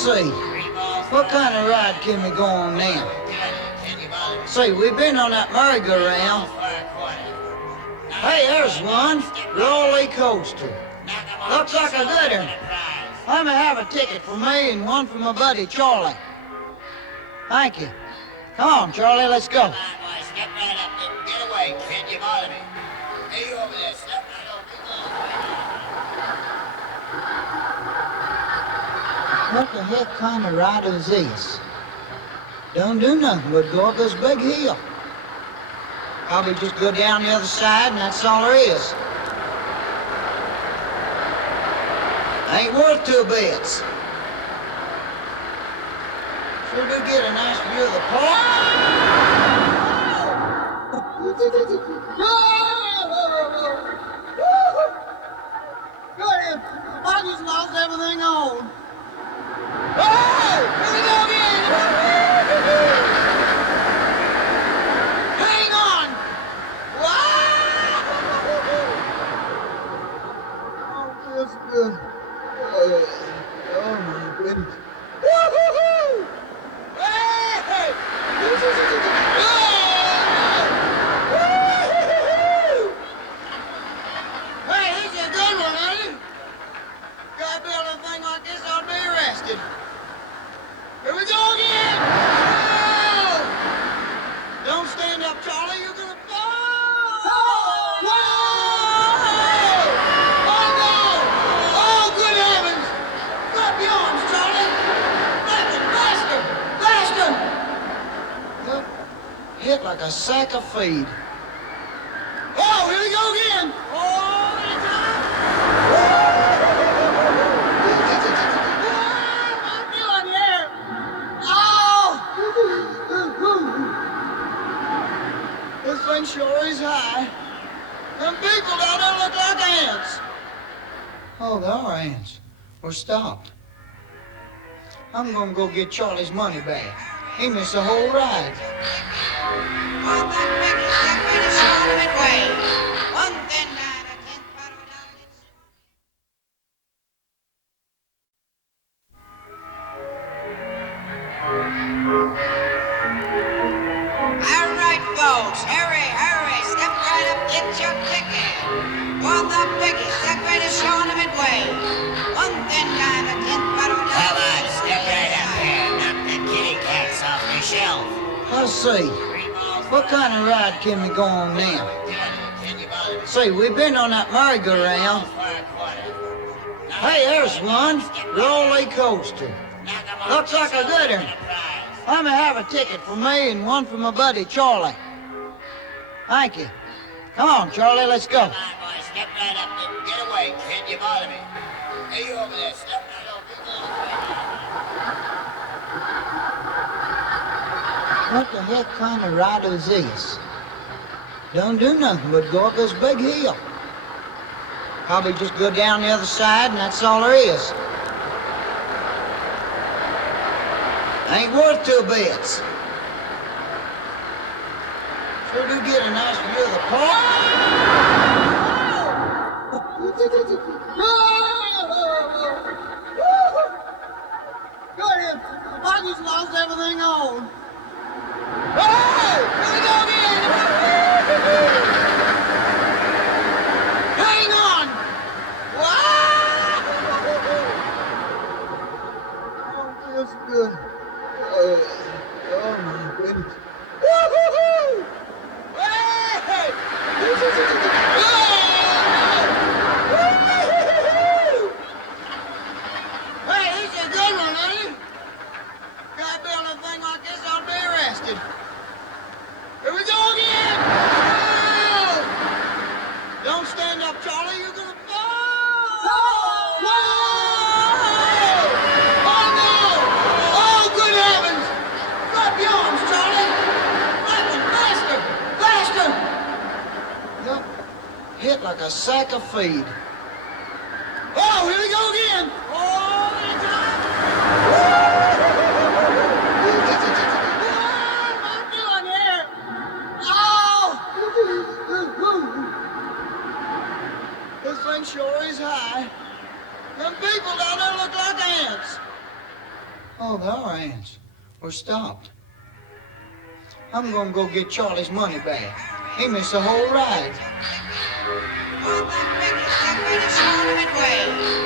see. What kind of ride can we go on now? See, we've been on that merry-go-round. Hey, there's one. Roller coaster. Looks like a good one. Let me have a ticket for me and one for my buddy Charlie. Thank you. Come on, Charlie, let's go. Come on, boy, step right up. Get away, kid. You bother me. Hey, you over there. Step right over. What the heck kind of ride is this? Don't do nothing but go up this big hill. Probably just go down the other side and that's all there is. Ain't worth 2 bits. Sure do get a nice view of the park. Good, I just lost everything on. Oh! Here we go again! Hang on! Wow! Oh, feels good. Oh my goodness. Woo-hoo-hoo! Hey! Woo-hoo-hoo! Hey, this is a good one, ain't it? Guy build a thing like this, I'll be arrested. Here we go again! Oh! Don't stand up, Charlie, you're gonna fall! Whoa! Oh no! Oh, good heavens! Clap your arms, Charlie! Clap it faster! Faster! Look, hit like a sack of feed. Oh, here we go again! Oh, it's on! What am I doing here? Oh! This thing sure is high. Them people down there look like ants. Oh, there are ants. We're stopped. I'm gonna go get Charlie's money back. He missed the whole ride. All right, folks, hurry, hurry, step right up, get your ticket. For the biggest, the greatest show on the Midway. One thin line, a tenth part of a Come on, step right up there. Knock the kitty cats off the shelf. Let's see. What kind of ride can we go on now? See, we've been on that merry-go-round. Hey, there's one. Roller coaster. Looks like a good one. Let me have a ticket for me and one for my buddy Charlie. Thank you. Come on, Charlie, let's go. Come on, boy, step right up. Get away, kid. You bother me. Hey, you over there. Step right over. What the heck kind of ride is this? Don't do nothing but go up this big hill. Probably just go down the other side and that's all there is. Ain't worth 2 bits. Sure do get a nice view of the park. Good, I just lost everything on. Oh! Here we go again! Hang on! Wow! Oh, feels good. Oh my goodness. Woo-hoo-hoo! Hey! Woo-hoo-hoo! Hey, this is a good one, ain't it? Guy build a thing like this, I'll be arrested. Here we go again! Oh! Don't stand up, Charlie, you're gonna fall! Whoa! Oh no! Oh, good heavens! Clap your arms, Charlie! Clap it faster! Faster! Look, hit like a sack of feed. Oh, here we go again! Oh, it's on! What am I doing here? Oh! This thing sure is high. Them people down there look like ants. Oh, there are ants. We're stopped. I'm gonna go get Charlie's money back. He missed the whole ride. On the biggest and greatest show midway.